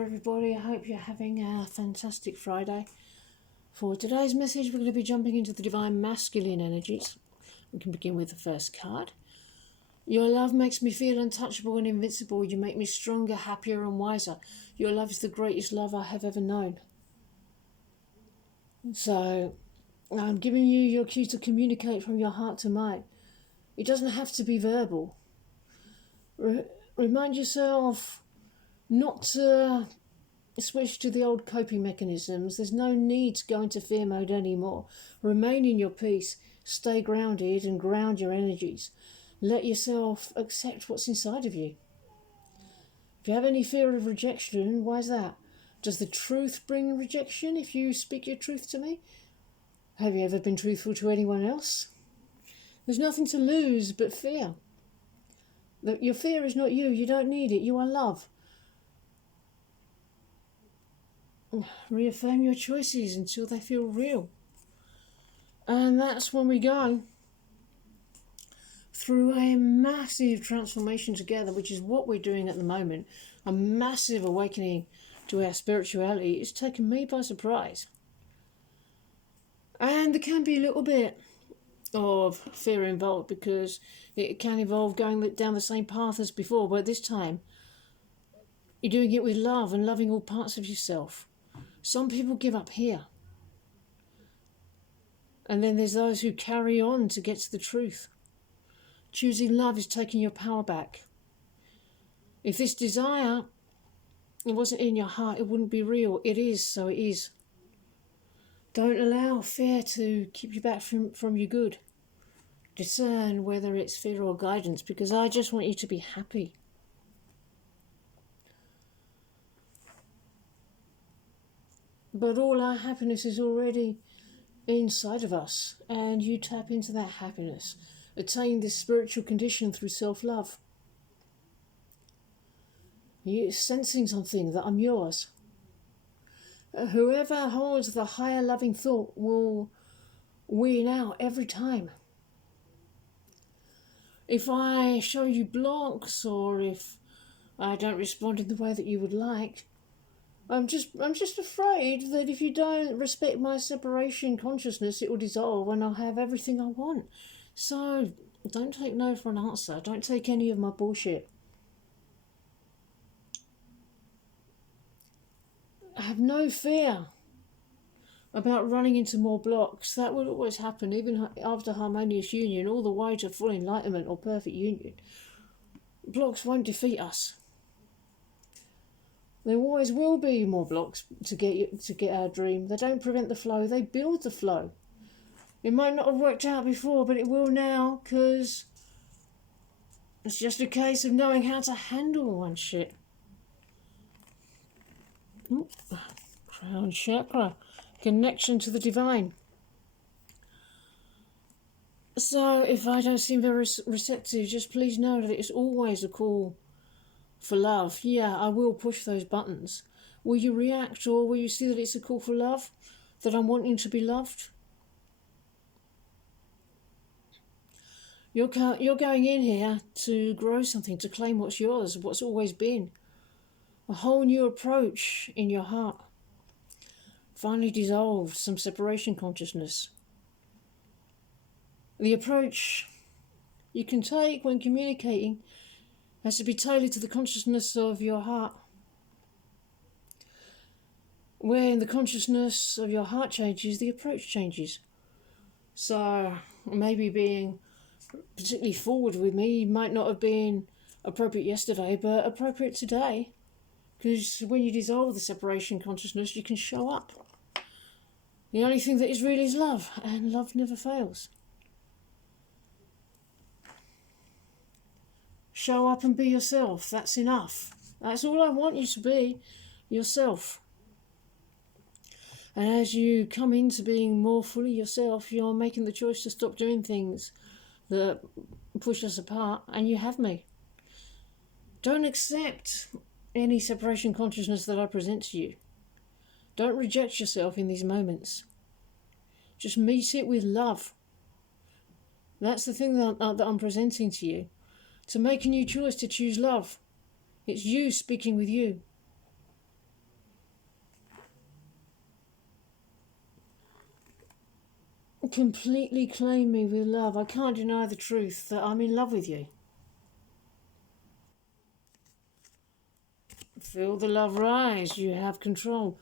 Hello everybody, I hope you're having a fantastic Friday. For today's message we're going to be jumping into the divine masculine energies. We can begin with the first card. Your love makes me feel untouchable and invincible. You make me stronger, happier and wiser. Your love is the greatest love I have ever known. So I'm giving you your cue to communicate from your heart to mind. It doesn't have to be verbal. Remind yourself not to switch to the old coping mechanisms. There's no need to go into fear mode anymore. Remain in your peace, stay grounded and ground your energies. Let yourself accept what's inside of you. If you have any fear of rejection, why is that? Does the truth bring rejection if you speak your truth to me? Have you ever been truthful to anyone else? There's nothing to lose but fear. Your fear is not you. You don't need it. You are love. Reaffirm your choices until they feel real. And that's when we go through a massive transformation together, which is what we're doing at the moment. A massive awakening to our spirituality. It's taken me by surprise. And there can be a little bit of fear involved because it can involve going down the same path as before, but this time you're doing it with love and loving all parts of yourself. Some people give up here, and then there's those who carry on to get to the truth. Choosing love is taking your power back. If this desire, it wasn't in your heart, it wouldn't be real. It is, so it is. Don't allow fear to keep you back from your good. Discern whether it's fear or guidance, because I just want you to be happy. But all our happiness is already inside of us, and you tap into that happiness. Attain this spiritual condition through self-love. You're sensing something, that I'm yours. Whoever holds the higher loving thought will win out every time. If I show you blocks, or if I don't respond in the way that you would like, I'm just afraid that if you don't respect my separation consciousness, it will dissolve and I'll have everything I want. So don't take no for an answer. Don't take any of my bullshit. I have no fear about running into more blocks. That will always happen, even after harmonious union, all the way to full enlightenment or perfect union. Blocks won't defeat us. There always will be more blocks to get our dream. They don't prevent the flow, they build the flow. It might not have worked out before, but it will now, because it's just a case of knowing how to handle one shit. Crown chakra, connection to the divine. So if I don't seem very receptive, just please know that it's always a call for love. Yeah, I will push those buttons. Will you react, or will you see that it's a call for love? That I'm wanting to be loved? You're going in here to grow something, to claim what's yours, what's always been. A whole new approach in your heart. Finally dissolved some separation consciousness. The approach you can take when communicating has to be tailored to the consciousness of your heart. When the consciousness of your heart changes, the approach changes. So maybe being particularly forward with me might not have been appropriate yesterday, but appropriate today. Because when you dissolve the separation consciousness, you can show up. The only thing that is real is love, and love never fails. Show up and be yourself. That's enough. That's all I want you to be, yourself. And as you come into being more fully yourself, you're making the choice to stop doing things that push us apart, and you have me. Don't accept any separation consciousness that I present to you. Don't reject yourself in these moments. Just meet it with love. That's the thing that I'm presenting to you. To make a new choice, to choose love. It's you speaking with you. Completely claim me with love. I can't deny the truth that I'm in love with you. Feel the love rise. You have control.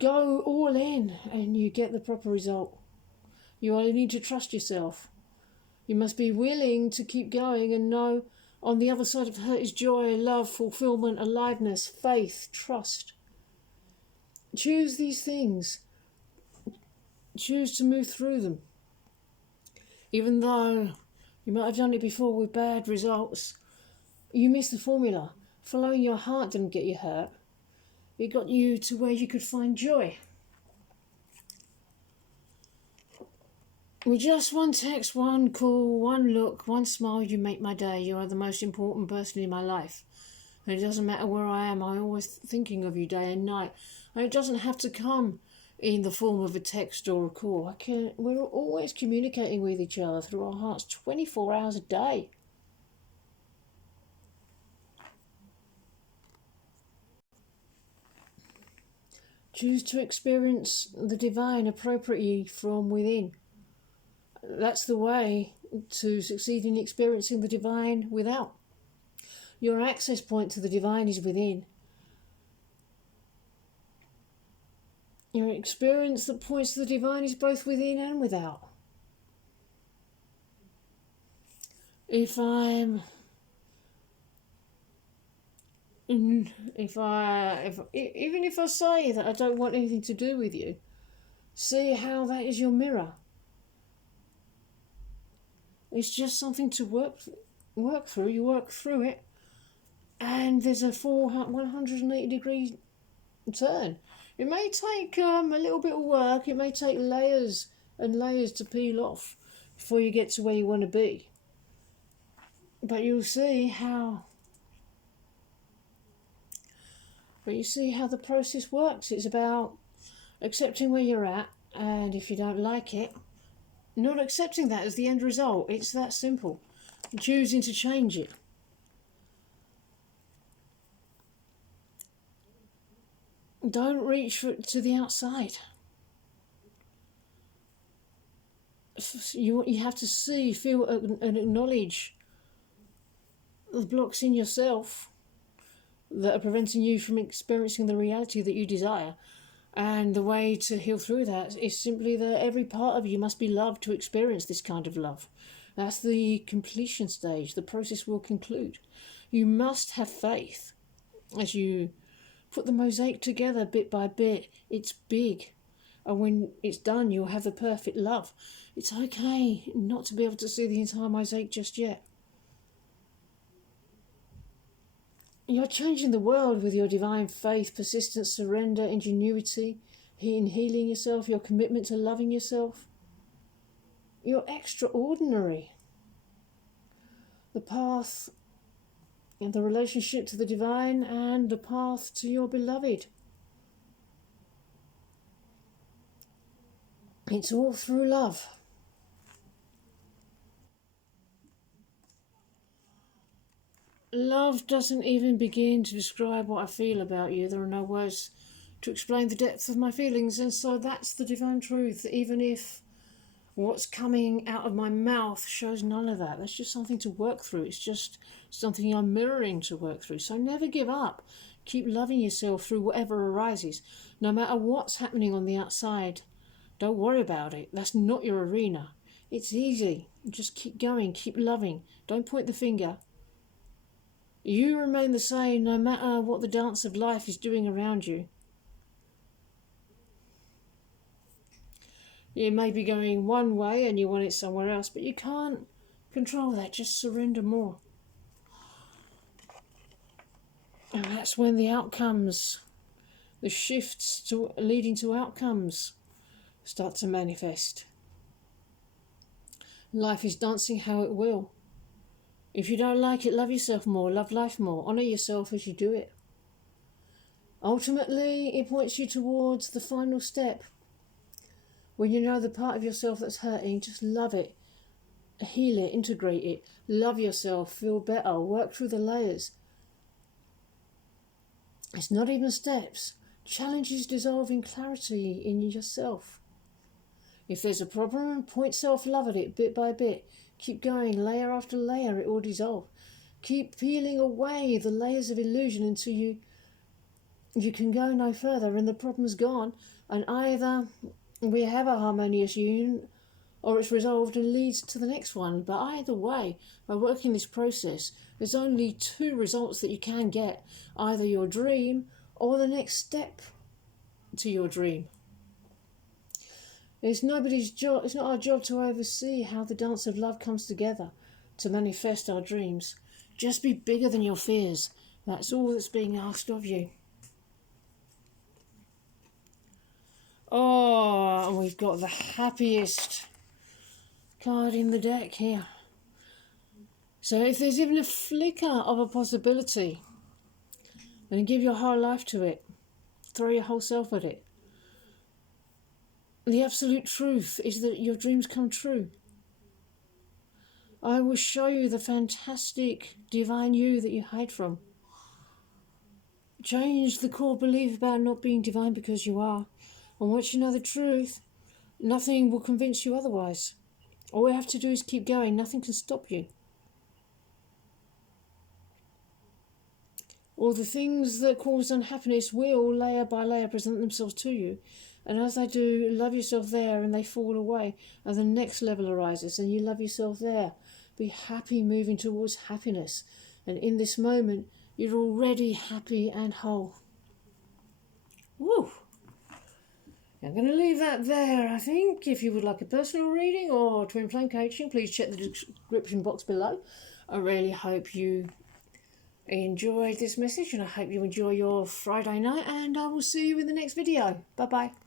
Go all in and you get the proper result. You only need to trust yourself. You must be willing to keep going and know on the other side of hurt is joy, love, fulfillment, aliveness, faith, trust. Choose these things. Choose to move through them. Even though you might have done it before with bad results, you missed the formula. Following your heart didn't get you hurt. It got you to where you could find joy. With just one text, one call, one look, one smile, you make my day. You are the most important person in my life. And it doesn't matter where I am, I'm always thinking of you day and night. And it doesn't have to come in the form of a text or a call. We're always communicating with each other through our hearts 24 hours a day. Choose to experience the divine appropriately from within. That's the way to succeed in experiencing the divine without. Your access point to the divine is within. Your experience that points to the divine is both within and without. Even if I say that I don't want anything to do with you, see how that is your mirror. It's just something to work through. You work through it, and there's a 180-degree turn. It may take a little bit of work. It may take layers and layers to peel off before you get to where you want to be. But you'll see how. But you see how the process works. It's about accepting where you're at, and if you don't like it, not accepting that as the end result. It's that simple. Choosing to change it. Don't reach to the outside. You have to see, feel, and acknowledge the blocks in yourself that are preventing you from experiencing the reality that you desire. And the way to heal through that is simply that every part of you must be loved to experience this kind of love. That's the completion stage. The process will conclude. You must have faith as you put the mosaic together bit by bit. It's big. And when it's done, you'll have the perfect love. It's okay not to be able to see the entire mosaic just yet. You're changing the world with your divine faith, persistence, surrender, ingenuity, in healing yourself, your commitment to loving yourself. You're extraordinary. The path and the relationship to the divine and the path to your beloved. It's all through love. Love doesn't even begin to describe what I feel about you. There are no words to explain the depth of my feelings, and so that's the divine truth. Even if what's coming out of my mouth shows none of that, that's just something to work through. It's just something I'm mirroring to work through. So never give up. Keep loving yourself through whatever arises, no matter what's happening on the outside. Don't worry about it. That's not your arena. It's easy. Just keep going. Keep loving. Don't point the finger. You remain the same no matter what the dance of life is doing around you. You may be going one way and you want it somewhere else, but you can't control that. Just surrender more. And that's when the outcomes, the shifts leading to outcomes, start to manifest. Life is dancing how it will. If you don't like it, love yourself more, love life more, honour yourself as you do it. Ultimately, it points you towards the final step. When you know the part of yourself that's hurting, just love it, heal it, integrate it, love yourself, feel better, work through the layers. It's not even steps. Challenges dissolve in clarity in yourself. If there's a problem, point self-love at it bit by bit. Keep going, layer after layer, it will dissolve. Keep peeling away the layers of illusion until you can go no further and the problem's gone. And either we have a harmonious union or it's resolved and leads to the next one. But either way, by working this process, there's only two results that you can get. Either your dream or the next step to your dream. It's nobody's job, it's not our job to oversee how the dance of love comes together to manifest our dreams. Just be bigger than your fears. That's all that's being asked of you. Oh, and we've got the happiest card in the deck here. So if there's even a flicker of a possibility, then give your whole life to it. Throw your whole self at it. The absolute truth is that your dreams come true. I will show you the fantastic divine you that you hide from. Change the core belief about not being divine because you are. And once you know the truth, nothing will convince you otherwise. All you have to do is keep going. Nothing can stop you. All the things that cause unhappiness will, layer by layer, present themselves to you. And as they do, love yourself there and they fall away. And the next level arises and you love yourself there. Be happy moving towards happiness. And in this moment, you're already happy and whole. Woo! I'm going to leave that there, I think. If you would like a personal reading or twin flame coaching, please check the description box below. I really hope you enjoyed this message and I hope you enjoy your Friday night, and I will see you in the next video. Bye bye.